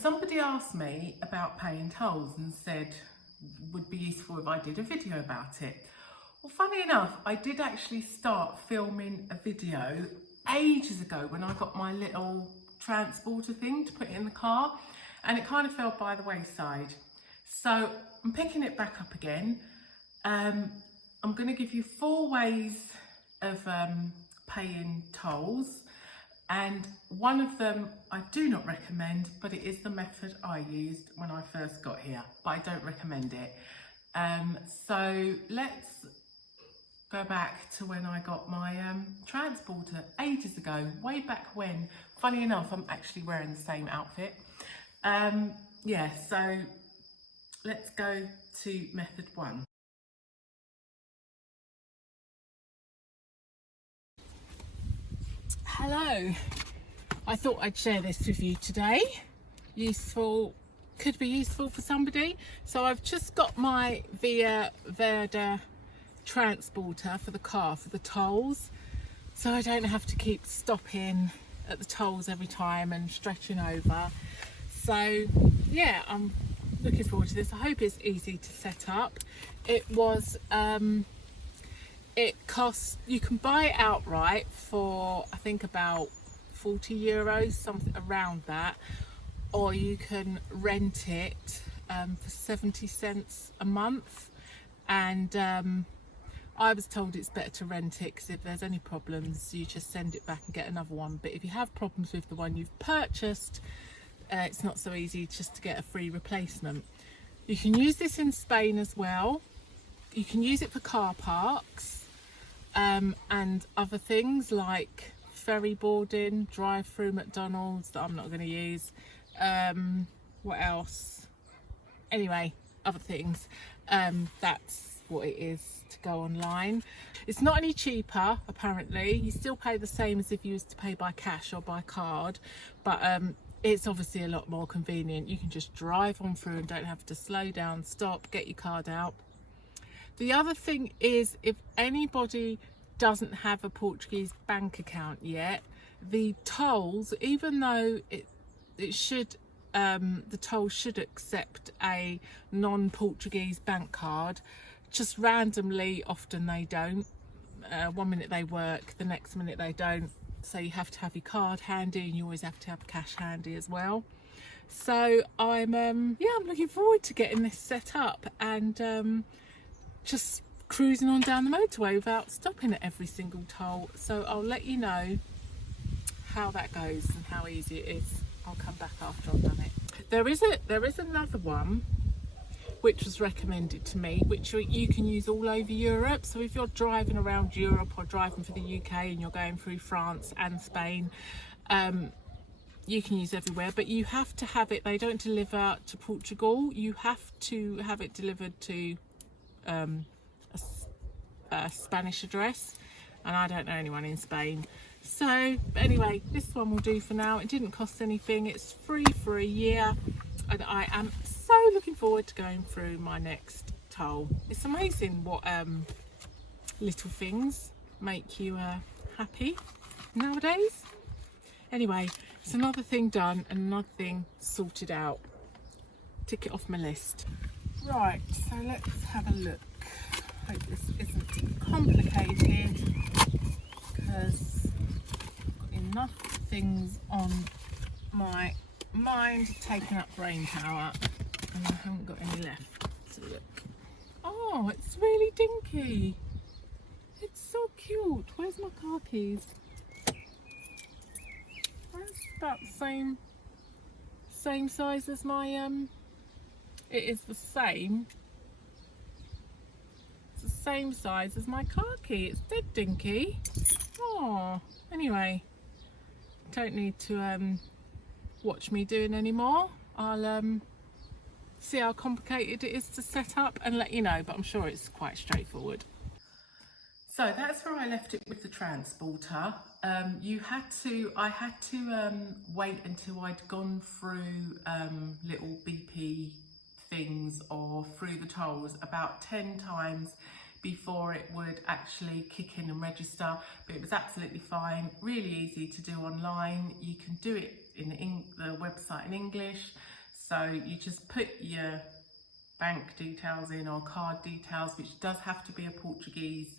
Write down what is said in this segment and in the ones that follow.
Somebody asked me about paying tolls and said would be useful if I did a video about it. Well, funny enough, I did actually start filming a video ages ago when I got my little transporter thing to put in the car, and it kind of fell by the wayside. So I'm picking it back up again. I'm going to give you 4 ways of paying tolls, and one of them I do not recommend, but it is the method I used when I first got here, but I don't recommend it. So let's go back to when I got my transporter ages ago, way back when. Funny enough, I'm actually wearing the same outfit. Yeah, so let's go to method 1. Hello, I thought I'd share this with you today. Useful, could be useful for somebody. So I've just got my Via Verde transporter for the car, for the tolls, so I don't have to keep stopping at the tolls every time and stretching over. So yeah, I'm looking forward to this. I hope it's easy to set up. It was it costs, you can buy it outright for I think about €40, something around that, or you can rent it for 70 cents a month. And I was told it's better to rent it because if there's any problems you just send it back and get another one. But if you have problems with the one you've purchased, it's not so easy just to get a free replacement. You can use this in Spain as well. You can use it for car parks and other things like ferry boarding, drive through McDonald's that I'm not going to use. What else? Anyway, other things. That's what it is to go online. It's not any cheaper apparently. You still pay the same as if you was to pay by cash or by card, but it's obviously a lot more convenient. You can just drive on through and don't have to slow down, stop, get your card out. The other thing is, if anybody doesn't have a Portuguese bank account yet, the tolls, even though it should the tolls should accept a non-Portuguese bank card, just randomly often they don't. One minute they work, the next minute they don't. So you have to have your card handy, and you always have to have cash handy as well. So I'm looking forward to getting this set up and just cruising on down the motorway without stopping at every single toll. So I'll let you know how that goes and how easy it is. I'll come back after I've done it. There is another one which was recommended to me, which you can use all over Europe. So if you're driving around Europe or driving for the UK and you're going through France and Spain, you can use everywhere, but you have to have it, they don't deliver to Portugal. You have to have it delivered to a Spanish address, and I don't know anyone in Spain. So anyway, this one will do for now. It didn't cost anything. It's free for a year, and I am so looking forward to going through my next toll. It's amazing what little things make you happy nowadays. Anyway, it's another thing done and another thing sorted out. Tick it off my list. Right, so let's have a look. Hope this isn't complicated, because I've got enough things on my mind taking up brain power, and I haven't got any left. So look. Oh, it's really dinky. It's so cute. Where's my car keys? That's about the same size as my it is the same. It's the same size as my car key. It's dead dinky. Oh, anyway, don't need to watch me doing any more. I'll see how complicated it is to set up and let you know, but I'm sure it's quite straightforward. So that's where I left it with the transporter. I had to wait until I'd gone through little BP things or through the tolls about 10 times before it would actually kick in and register, but it was absolutely fine, really easy to do online. You can do it the website in English. So you just put your bank details in or card details, which does have to be a Portuguese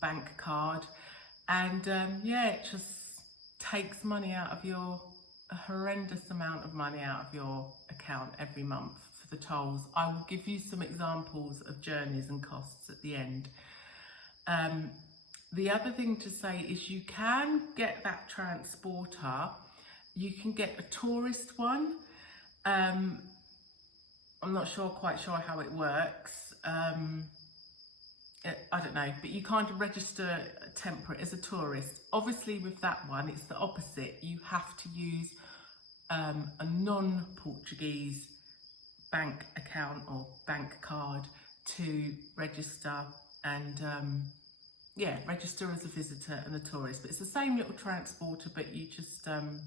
bank card. And yeah, it just takes money out of a horrendous amount of money out of your account every month for the tolls. I will give you some examples of journeys and costs at the end. The other thing to say is you can get that transporter. You can get a tourist one. I'm not quite sure how it works. I don't know, but you kind of register temporary as a tourist. Obviously with that one, it's the opposite. You have to use a non-Portuguese bank account or bank card to register and yeah, register as a visitor and a tourist. But it's the same little transporter, but you just, I'm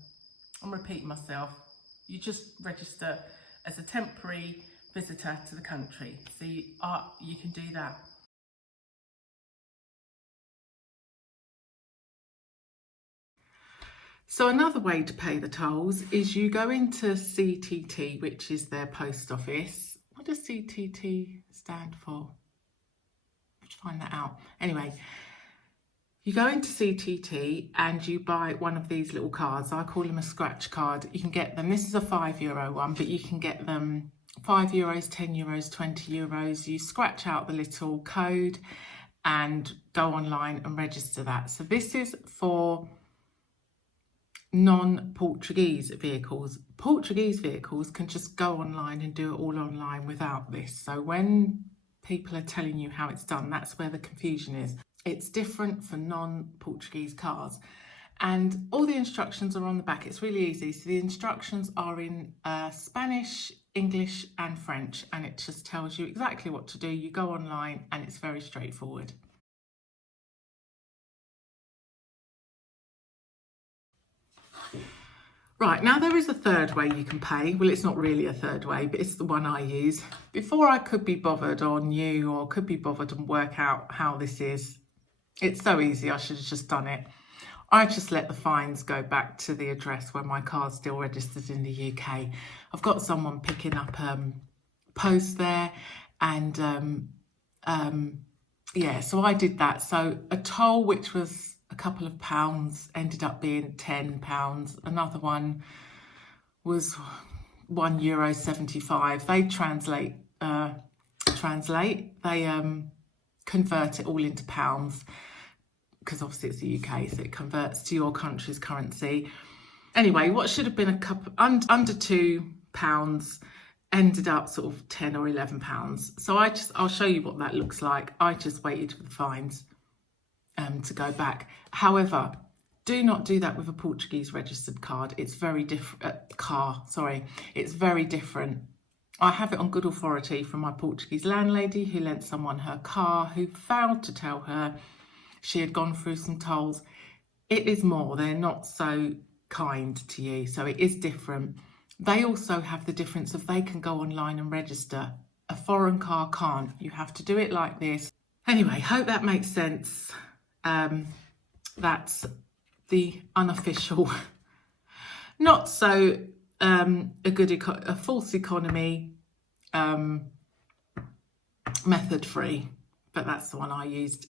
repeating myself, you just register as a temporary visitor to the country. So you can do that. So another way to pay the tolls is you go into CTT, which is their post office. What does CTT stand for? Let's find that out. Anyway, you go into CTT and you buy one of these little cards. I call them a scratch card. You can get them, this is a €5 one, but you can get them €5, €10, €20. You scratch out the little code and go online and register that. So this is for non-Portuguese vehicles. Portuguese vehicles can just go online and do it all online without this. So when people are telling you how it's done, that's where the confusion is. It's different for non-Portuguese cars, and all the instructions are on the back. It's really easy. So the instructions are in Spanish, English and French, and it just tells you exactly what to do. You go online and it's very straightforward. Right, now there is a third way you can pay. Well, it's not really a third way, but it's the one I use. Before I could be bothered or knew or could be bothered and work out how this is, it's so easy, I should have just done it. I just let the fines go back to the address where my car's still registered in the UK. I've got someone picking up post there, and yeah, so I did that. So a toll which was a couple of pounds ended up being £10. Another one was €1.75. They they convert it all into pounds, because obviously it's the UK, so it converts to your country's currency. Anyway, what should have been a couple under £2 ended up sort of £10 or £11. So I'll show you what that looks like. I just waited for the fines to go back. However, do not do that with a Portuguese registered card. It's very different. It's very different. I have it on good authority from my Portuguese landlady who lent someone her car who failed to tell her she had gone through some tolls. It is more. They're not so kind to you, so it is different. They also have the difference of they can go online and register. A foreign car can't. You have to do it like this. Anyway, hope that makes sense. That's the unofficial, not so a false economy method free, but that's the one I used.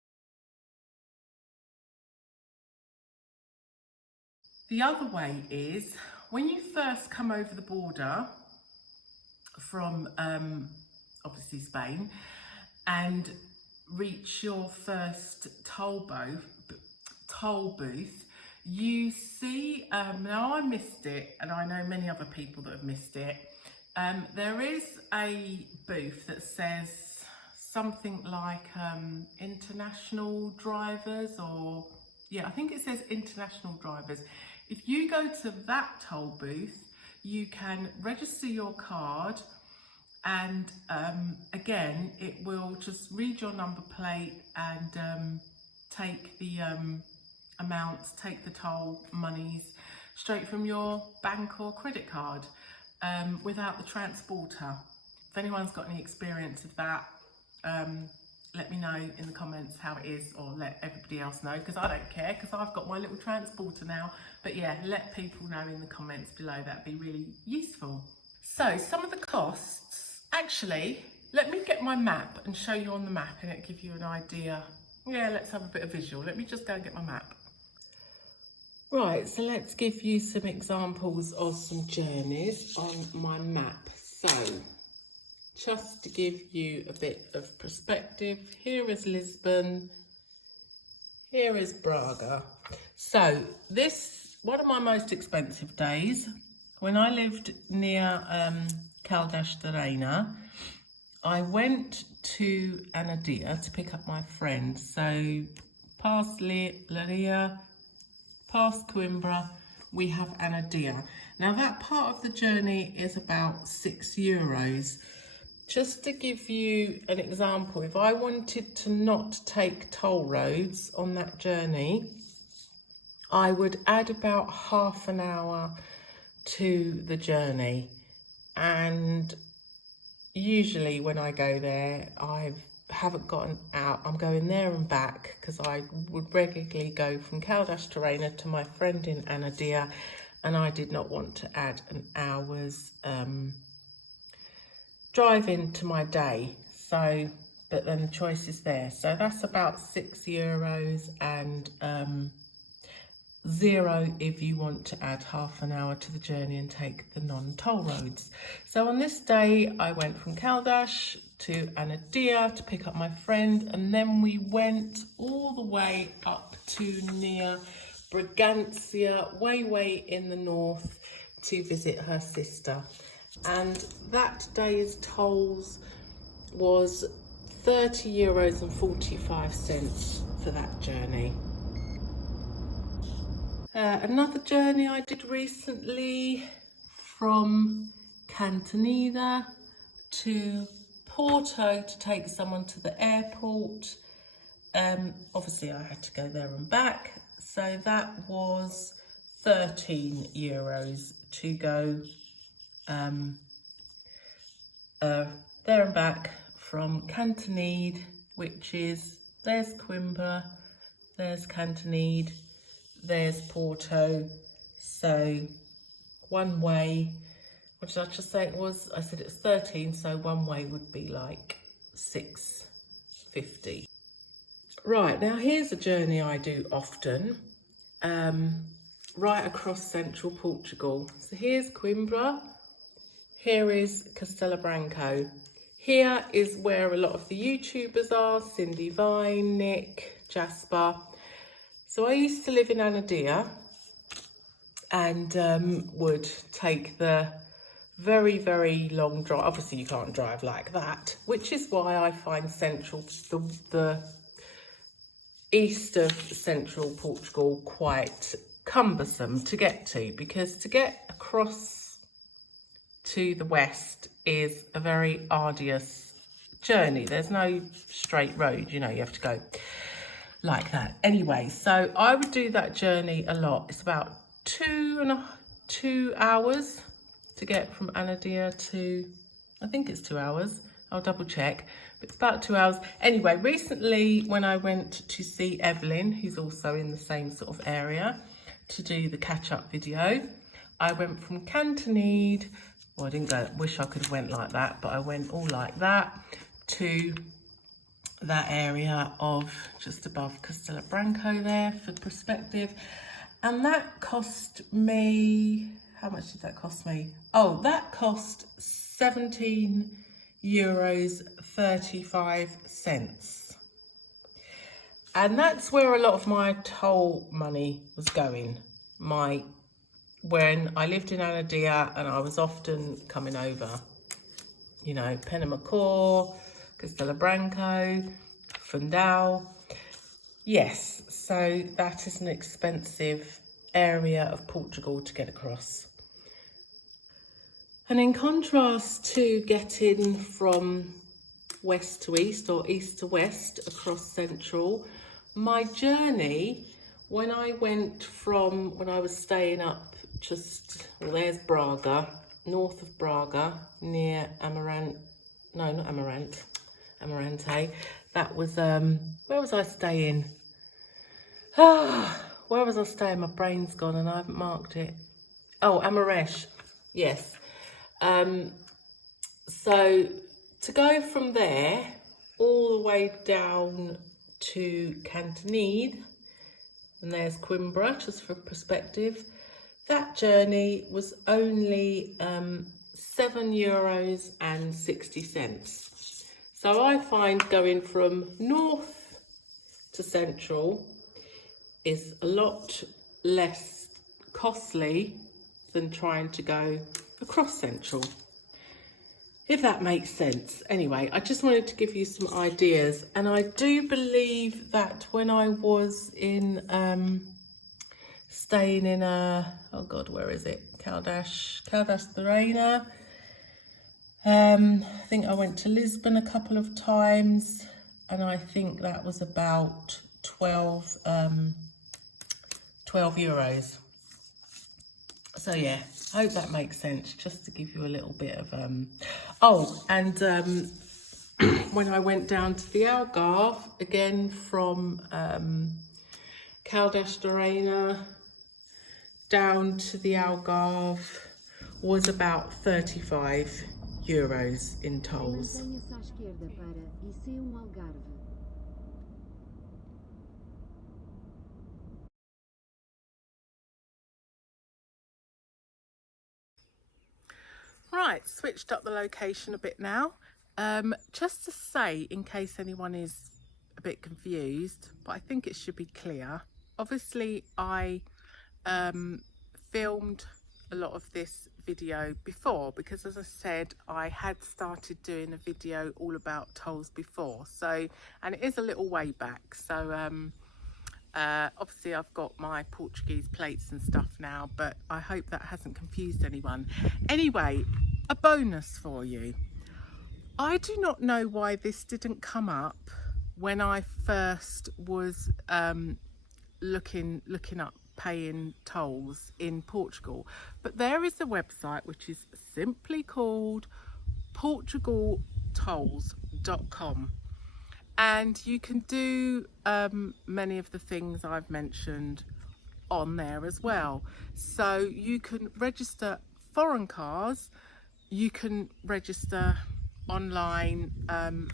The other way is when you first come over the border from obviously Spain and reach your first toll booth, you see, now I missed it, and I know many other people that have missed it. There is a booth that says something like international drivers, or yeah, I think it says international drivers. If you go to that toll booth, you can register your card, and again, it will just read your number plate and take the amounts, take the toll monies straight from your bank or credit card without the transporter. If anyone's got any experience of that, let me know in the comments how it is, or let everybody else know, because I don't care, because I've got my little transporter now. But yeah, let people know in the comments below, that'd be really useful. So some of the costs, actually, let me get my map and show you on the map, and it'll give you an idea. Yeah, let's have a bit of visual. Let me just go and get my map. Right, so let's give you some examples of some journeys on my map. So, just to give you a bit of perspective, here is Lisbon, here is Braga. So this, one of my most expensive days, when I lived near Caldas de Reina, I went to Anadia to pick up my friend. So past Leiria, past Coimbra, we have Anadia. Now that part of the journey is about €6. Just to give you an example, if I wanted to not take toll roads on that journey, I would add about half an hour to the journey. And usually when I go there, I haven't gotten out. I'm going there and back, because I would regularly go from Caldas de Reina to my friend in Anadia, and I did not want to add an hour's drive into my day. So, but then the choice is there. So that's about €6 and €0 if you want to add half an hour to the journey and take the non-toll roads. So on this day, I went from Caldas to Anadia to pick up my friend, and then we went all the way up to near Bragança, way in the north, to visit her sister. And that day's tolls was €30.45 for that journey. Another journey I did recently, from Cantanida to Porto to take someone to the airport. Obviously I had to go there and back, so that was €13 to go there and back from Cantanide, which is, there's Coimbra, there's Cantanide, there's Porto. So one way, what did I just say it was? I said it's 13, so one way would be like $6.50. Right, now here's a journey I do often, right across central Portugal. So here's Coimbra, here is Castelo Branco. Here is where a lot of the YouTubers are, Cindy Vine, Nick, Jasper. So I used to live in Anadia, and would take the very long drive. Obviously you can't drive like that, which is why I find central, the east of central Portugal, quite cumbersome to get to, because to get across to the west is a very arduous journey. There's no straight road, you know, you have to go like that. Anyway, so I would do that journey a lot. It's about 2 hours to get from Anadia to, I think it's 2 hours, I'll double check, but it's about 2 hours. Anyway, recently when I went to see Evelyn, who's also in the same sort of area, to do the catch-up video, I went from Cantanide, well, I didn't go, wish I could have went like that, but I went all like that to that area of just above Castelo Branco there for perspective. And that cost me, how much did that cost me? Oh, that cost €17.35. And that's where a lot of my toll money was going. When I lived in Anadia, and I was often coming over, you know, Penamacor, Castelo Branco, Fundão. Yes, so that is an expensive area of Portugal to get across. And in contrast to getting from west to east or east to west across central, my journey, when I was staying up just, well, there's Braga, north of Braga, near Amarante. That was, where was I staying? Where was I staying? My brain's gone and I haven't marked it. Oh, Amaresh. Yes. So to go from there all the way down to Cantonede, and there's Coimbra, just for perspective, that journey was only €7.60. So I find going from north to central is a lot less costly than trying to go across central, if that makes sense. Anyway, I just wanted to give you some ideas, and I do believe that when I was in staying in oh god, where is it, Caldas the Reina, I think I went to Lisbon a couple of times, and I think that was about 12 euros. So yeah, I hope that makes sense, just to give you a little bit of oh, and when I went down to the Algarve again from Caldas da Rainha down to the Algarve was about 35 euros in tolls. Right, switched up the location a bit now. Just to say, in case anyone is a bit confused, but I think it should be clear. Obviously, I filmed a lot of this video before because, as I said, I had started doing a video all about tolls before. So, and it is a little way back. So, obviously I've got my Portuguese plates and stuff now, but I hope that hasn't confused anyone. Anyway, a bonus for you. I do not know why this didn't come up when I first was looking up paying tolls in Portugal, but there is a website which is simply called portugaltolls.com. And you can do many of the things I've mentioned on there as well. So you can register foreign cars, you can register online,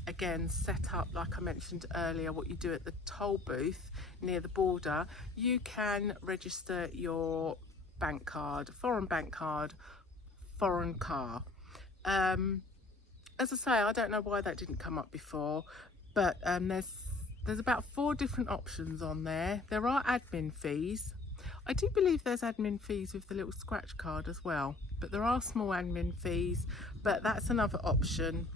again, set up, like I mentioned earlier, what you do at the toll booth near the border. You can register your bank card, foreign bank card, foreign car. As I say, I don't know why that didn't come up before, but there's about 4 different options on there. There are admin fees. I do believe there's admin fees with the little scratch card as well, but there are small admin fees, but that's another option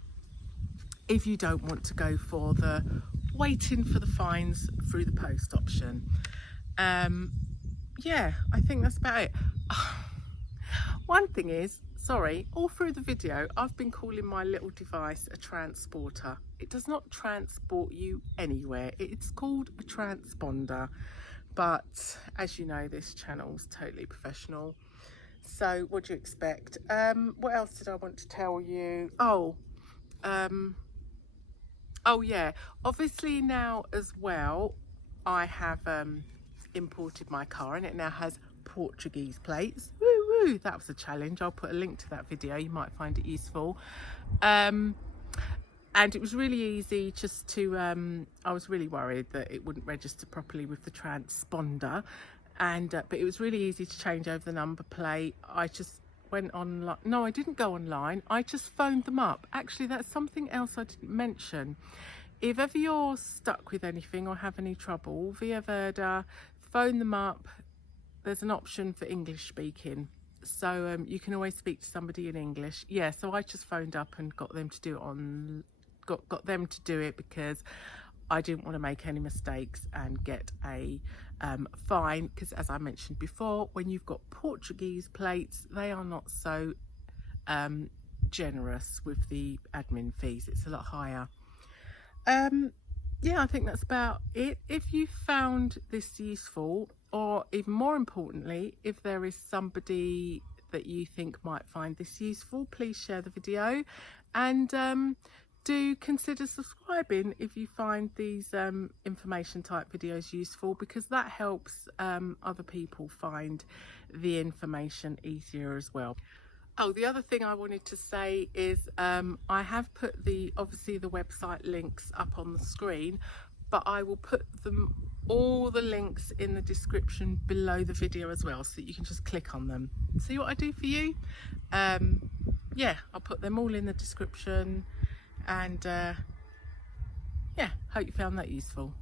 if you don't want to go for the waiting for the fines through the post option. Yeah, I think that's about it. One thing is, sorry, all through the video I've been calling my little device a transporter. It does not transport you anywhere. It's called a transponder, but as you know, this channel's totally professional, so what do you expect? What else did I want to tell you? Oh yeah, obviously now as well I have imported my car, and it now has Portuguese plates. Woo woo, that was a challenge. I'll put a link to that video, you might find it useful. And it was really easy just to I was really worried that it wouldn't register properly with the transponder, and but it was really easy to change over the number plate. I just went online. No, I didn't go online, I just phoned them up. Actually, that's something else I didn't mention. If ever you're stuck with anything or have any trouble, Via Verde, phone them up. There's an option for English speaking, so you can always speak to somebody in English. Yeah, so I just phoned up and got them to do it got them to do it because I didn't want to make any mistakes and get a fine, because as I mentioned before, when you've got Portuguese plates, they are not so generous with the admin fees. It's a lot higher. Yeah, I think that's about it. If you found this useful, or even more importantly, if there is somebody that you think might find this useful, please share the video, and do consider subscribing if you find these information type videos useful, because that helps other people find the information easier as well. Oh, the other thing I wanted to say is I have put obviously the website links up on the screen, but I will put all the links in the description below the video as well, so that you can just click on them. See what I do for you? Yeah, I'll put them all in the description, and yeah, hope you found that useful.